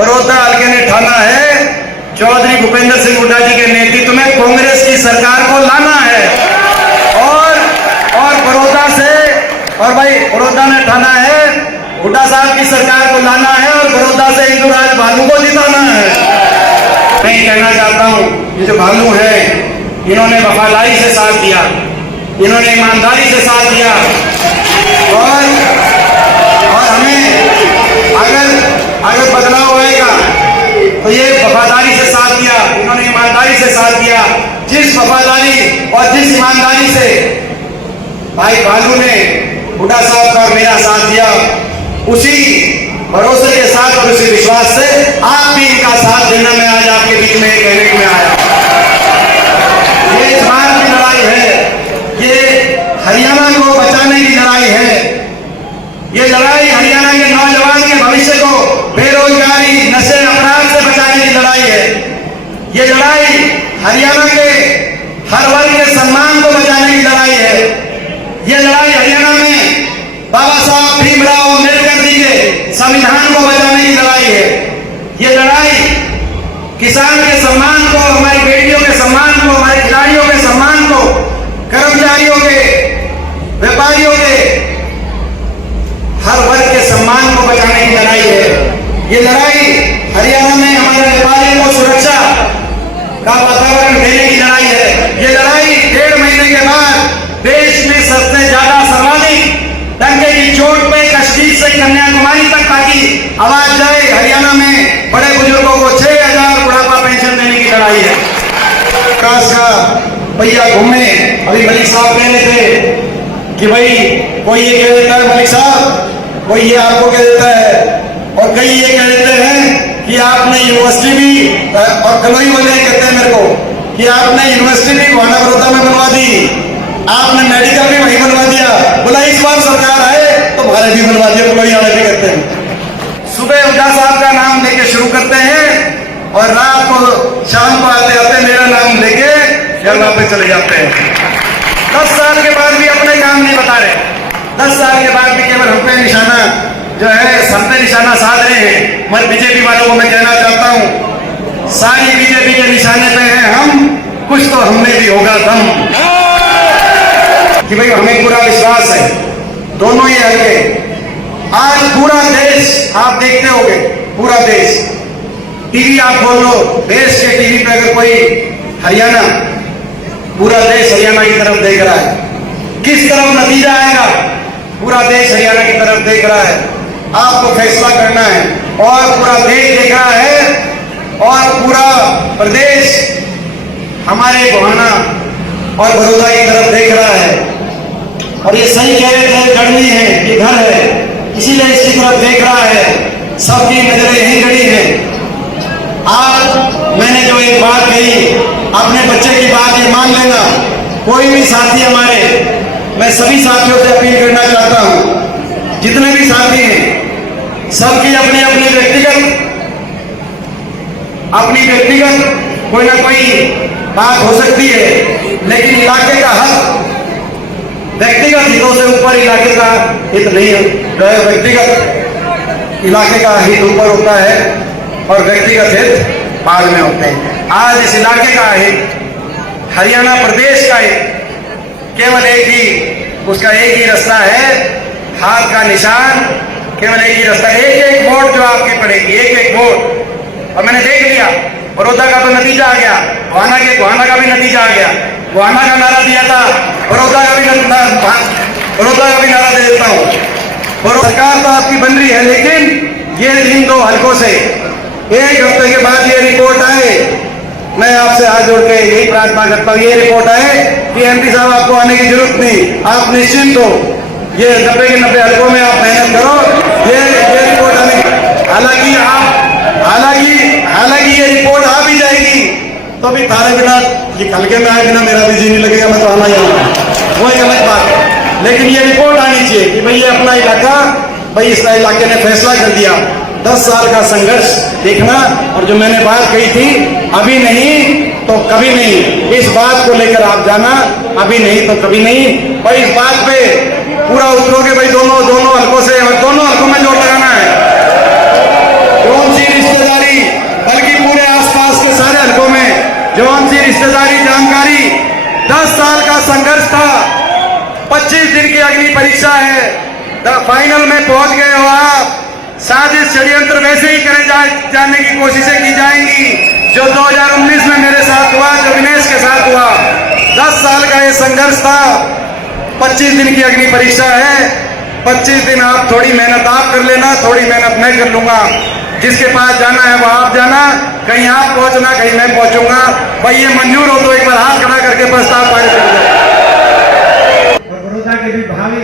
बड़ौदा हल्के ने ठाना है चौधरी भूपेंद्र सिंह हुड्डा जी के नेतृत्व में कांग्रेस की सरकार को लाना है और बड़ौदा से और भाई बड़ौदा ने ठाना है हुड्डा साहब की सरकार को लाना है और बड़ौदा से इंदुराज भालू को जिताना है। मैं कहना चाहता हूं ये जो भालू है इन्होंने वफादारी से साथ दिया, इन्होंने ईमानदारी से साथ दिया और हमें अगर बदलाव आएगा तो ये वफादारी से साथ दिया, इन्होंने ईमानदारी से साथ दिया। जिस वफादारी और जिस ईमानदारी से भाई भालू ने हुड्डा साहब का मेरा साथ दिया, उसी भरोसे के साथ और उसी विश्वास से आप भी इनका साथ देना मैं आज आपके बीच में कहने में आया। ये इस बात की लड़ाई है, ये हरियाणा को बचाने की लड़ाई है, ये लड़ाई हरियाणा के नौजवान के भविष्य को बेरोजगारी नशे अपराध से बचाने की लड़ाई है, ये लड़ाई हरियाणा के हर वर्ग के सम्मान को बचाने की लड़ाई है, ये लड़ाई हरियाणा में बाबा साहब भीमराव अम्बेडकर जी के संविधान को बचाने की लड़ाई है, ये लड़ाई किसान के सम्मान को, हमारी बेटियों के सम्मान को, हमारे खिलाड़ियों के सम्मान को, कर्मचारियों के, व्यापारियों के, हर वर्ग के सम्मान को बचाने की लड़ाई है। ये लड़ाई हरियाणा में हमारे व्यापारियों को सुरक्षा का वातावरण देने की लड़ाई है। ये लड़ाई 1.5 महीने के बाद देश में सबसे ज्यादा सर्वाधिक डंके की चोट पे कश्मीर से कन्याकुमारी तक ताकि आवाज जाए, हरियाणा में बड़े बुजुर्गों को 6,000 बुढ़ापा पेंशन देने की लड़ाई है। विकास का पहिया घूमे, अभी मलिक साहब कह रहे थे कि भाई कोई ये कह देता है मलिक साहब, कोई ये आपको कह देता है और कई ये कह देते हैं कि आपने यूनिवर्सिटी भी, और कलोई वाले कहते हैं मेरे को कि आपने यूनिवर्सिटी भी गोहाना बड़ौदा में बनवा दी, आपने मेडिकल भी वहीं बनवा दिया। बोला इस बार सरकार आए तो भारत भी बनवा दिया, कलोई वाले भी कहते हैं। सुबह हुड्डा साहब का नाम लेके शुरू करते हैं और रात को शाम को आते आते मेरा नाम लेके जगह पे चले जाते हैं। 10 साल के बाद भी अपने काम नहीं बता रहे, 10 साल के बाद भी केवल हम पे निशाना जो है सब पे निशाना साध रहे हैं। मैं बीजेपी वालों को मैं कहना चाहता हूं, सारी बीजेपी के निशाने पे हैं हम, कुछ तो हमें भी होगा दम कि भाई हमें पूरा विश्वास है दोनों ही हल्के। आज पूरा देश आप देखते होंगे, पूरा देश टीवी आप खोल लो, देश के टीवी पे अगर कोई हरियाणा, पूरा देश हरियाणा की तरफ देख रहा है। किस तरफ नतीजा आएगा, पूरा देश हरियाणा की तरफ देख रहा है। आपको फैसला करना है और पूरा देश देख रहा है और पूरा प्रदेश हमारे गोहाना और बड़ौदा की तरफ देख रहा है। और ये सही कह रहे थे, गढ़नी है, ये घर है, इसीलिए इसकी तरफ देख रहा है, सबकी नजरें यहीं गड़ी हैं। आज मैंने जो एक बात कही, अपने बच्चे की बात ये मान लेना। कोई भी साथी हमारे, मैं सभी साथियों से अपील करना चाहता हूं, जितने भी साथी हैं सबकी अपनी अपनी व्यक्तिगत कोई ना कोई बात हो सकती है, लेकिन इलाके का हक व्यक्तिगत हितों से ऊपर इलाके का हित नहीं है। व्यक्तिगत इलाके का हित ऊपर होता है और व्यक्तिगत हित बाद में होते हैं। आज इस इलाके का हित, हरियाणा प्रदेश का हित, केवल एक ही, उसका एक ही रास्ता है, हाथ का निशान, केवल एक ही रास्ता, एक वोट जो आपकी पड़ेगी, एक वोट। और मैंने देख लिया बड़ौदा का तो नतीजा आ गया, गोहाना का भी नतीजा आ गया। गोहाना का नारा दिया था, बड़ौदा का भी नारा दे देता हूं। सरकार तो आपकी बन रही है, लेकिन ये इन 2 हल्कों से 1 हफ्ते के बाद ये रिपोर्ट आए, मैं आपसे हाथ जोड़ के यही प्रार्थना करता हूँ, ये रिपोर्ट आए कि एमपी साहब आपको आने की जरूरत नहीं, आप निश्चिंत हो, ये 90 के 90 हल्कों में आप मेहनत करो। ये रिपोर्ट आने, हालांकि ये रिपोर्ट आ भी जाएगी तो भी थारे बिना, ये हल्के में आए बिना मेरा भी जी नहीं लगेगा, मैं तो आना ही आऊंगा, वो एक अलग बात है। लेकिन ये रिपोर्ट आनी चाहिए कि भाई ये अपना इलाका, भाई इस इलाके ने फैसला कर दिया। 10 साल का संघर्ष देखना, और जो मैंने बात कही थी, अभी नहीं तो कभी नहीं, इस बात को लेकर आप जाना, अभी नहीं तो कभी नहीं। और इस बात पे पूरा उतरोगे भाई, दोनों हल्कों से, और दोनों हल्कों में जोर लगाना है। कौन सी रिश्तेदारी सी रिश्तेदारी जानकारी। 10 साल का संघर्ष था, 25 दिन की अग्नि परीक्षा है, फाइनल में पहुंच गए हो आप। साजिश षड्यंत्र वैसे ही करे जाने की कोशिशें की जाएंगी जो 2019 में मेरे साथ हुआ, जो विनेश के साथ हुआ। 10 साल का ये संघर्ष था, 25 दिन की अग्नि परीक्षा है। 25 दिन आप थोड़ी मेहनत आप कर लेना, थोड़ी मेहनत मैं कर लूंगा। जिसके पास जाना है वो आप जाना, कहीं आप पहुंचना, कहीं मैं पहुंचूंगा। भाई ये मंजूर हो तो एक बार हाथ खड़ा करके प्रस्ताव पारित कर दो। और बड़ौदा के भी भावी